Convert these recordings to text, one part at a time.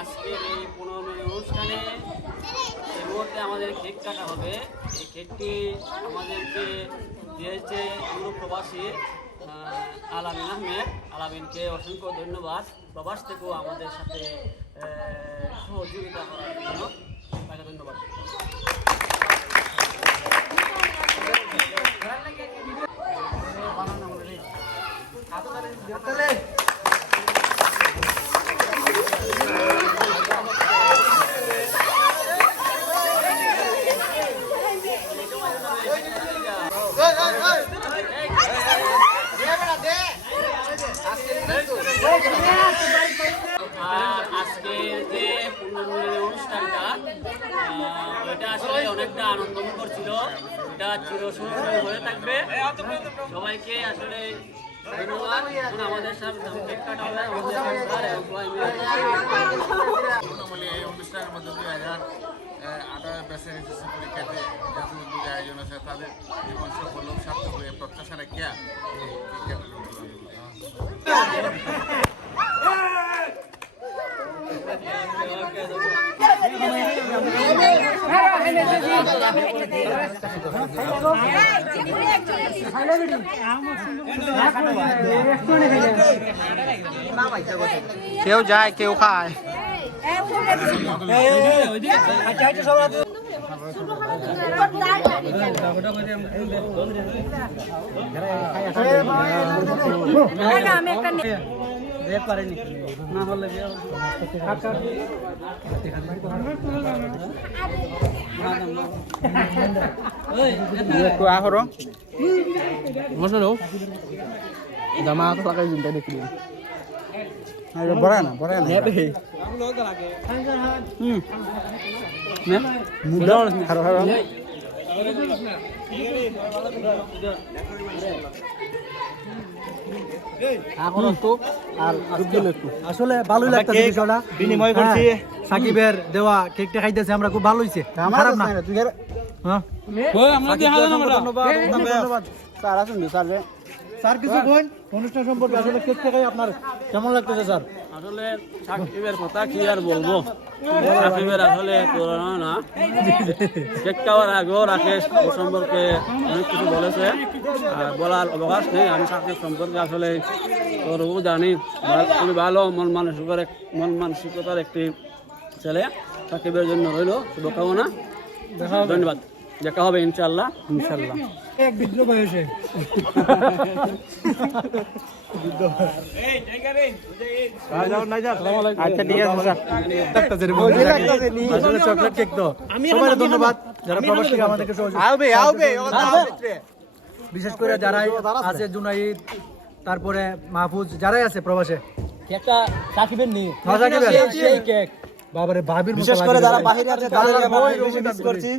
আজকের এই 15 মিনিট অনুষ্ঠানে এই মুহূর্তে আমাদের কেক কাটা হবে। এই কেকটি আমাদেরকে দিয়েছে ইউরোপ প্রবাসী আলামিন আহমেদ। আলামিনকে অসংখ্য ধন্যবাদ, প্রবাস থেকেও আমাদের সাথে সহযোগিতা করার জন্য তাকে ধন্যবাদ। আজকের যে 15 মিনিটের অনুষ্ঠানটা এটা আসলে অনেকটা আনন্দমুখর ছিল। এটা চিরস্মরণীয় হয়ে থাকবে। সবাইকে আসলে ধন্যবাদ। আমাদের সাথে কেক কাটা হবে এই অনুষ্ঠানের মধ্যে 2018 ব্যাচের এসএসসি পরীক্ষাতে যত উদ্যোগে আয়োজন আছে তাদের জীবন সফল হোক, সার্থক হয়ে প্রত্যাশা রাখিয়া কেউ যায় কেউ খায়। না হলে ahoro masa lo dama aku pakai jinta deh kini ayo borana ya deh ne mudah haro haro আসলে ভালোই লাগতেছে বিষয়টা বিনিময় করছি। সাকিবের দেওয়া কেকটা খাইতেছে আমরা, খুব ভালো হইছে, খারাপ না। হ্যাঁ ধন্যবাদ স্যার। আসুন স্যার, স্যার কিছু বল অনুষ্ঠান সম্পর্কে। আসলে কেকটা খাই আপনার কেমন লাগতেছে স্যার? আসলে সাকিবের কথা কি আর বলবো, সাকিবের আসলে তুলনা না। কেক খাওয়ার আগেও রাকেশ ও সম্পর্কে অনেক কিছু বলেছে, বলার অবকাশ নেই। আমি সাকিব সম্পর্কে আসলে ওরও জানি, খুবই ভালো মন মানসিকতার একটি ছেলে। সাকিবের জন্য রইল শুভকামনা, ধন্যবাদ। দেখা হবে ইনশাল্লাহ ইনশাল্লাহ। এক বৃদ্ধ বয়সে চকলেট কেক তো সবাই ধন্যবাদ যারা প্রবাসী আমাদেরকে বিশেষ করে যারাই আছে, জুনাইদ, তারপরে মাহফুজ, যারাই আছে প্রবাসে। কেকটা সাকিবের নি কেক বাবারে ভাবির বিশেষ করে যারা বাইরে আছে তাদেরকে মিস করছি।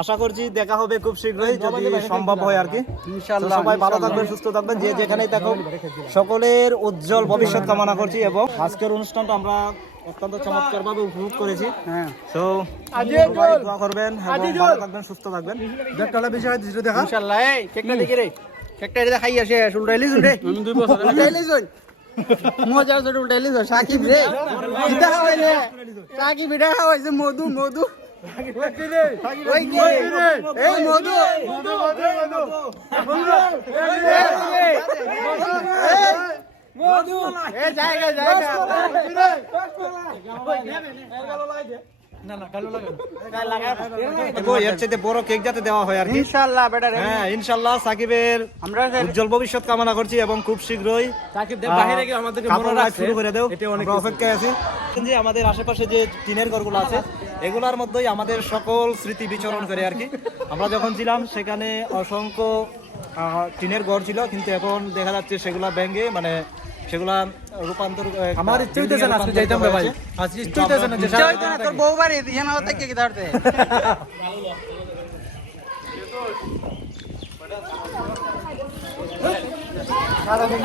আশা করছি দেখা হবে খুব শীঘ্রই, যদি সম্ভব হয় আর কি। ইনশাআল্লাহ সবাই ভালো থাকবেন, সুস্থ থাকবেন, যে যেখানেই থাকুন সকলের উজ্জ্বল ভবিষ্যৎ কামনা করছি। এবং আজকের অনুষ্ঠানটা আমরা অত্যন্ত চমৎকার ভাবে উপভোগ করেছি। তো দোয়া করবেন, ভালো থাকবেন, সুস্থ থাকবেন। দেখলে বিষয় দেখা ইনশাআল্লাহ। এই কেকটা দেখি রে, কেকটা এটা খাই আসে উল্টাইলিস রে, আমি 2 বছর উল্টাইলিস মজা করে উল্টাইলিস। সাকিব রে এটা হইলে সাকিব এটা হইছে মধু মধু বড় কেক যাতে দেওয়া হয় আর কি ইনশাআল্লাহ। হ্যাঁ ইনশাআল্লাহ সাকিবের আমরা উজ্জ্বল ভবিষ্যৎ কামনা করছি এবং খুব শীঘ্রই সাকিব বাইরে গিয়ে আমাদেরকে মনে রাখতে শুরু করে দাও, আমরা অপেক্ষায় আছি। যে আমাদের আশেপাশে যে টিনের ঘরগুলো আছে এগুলার মধ্যেই আমাদের সকল স্মৃতি বিচরণ করে আর কি। আমরা যখন ছিলাম সেখানে অসংখ্য টিনের ঘর ছিল, কিন্তু এখন দেখা যাচ্ছে সেগুলা ভেঙে মানে সেগুলা রূপান্তর। আমার ইচ্ছে হইতেছে না আজকে যাইতাম রে ভাই, আজকে ইচ্ছে হইতেছে না যে যাইতো না তোর বউ বাড়ি ইয়া না হতে কি ধরতে সারা দিন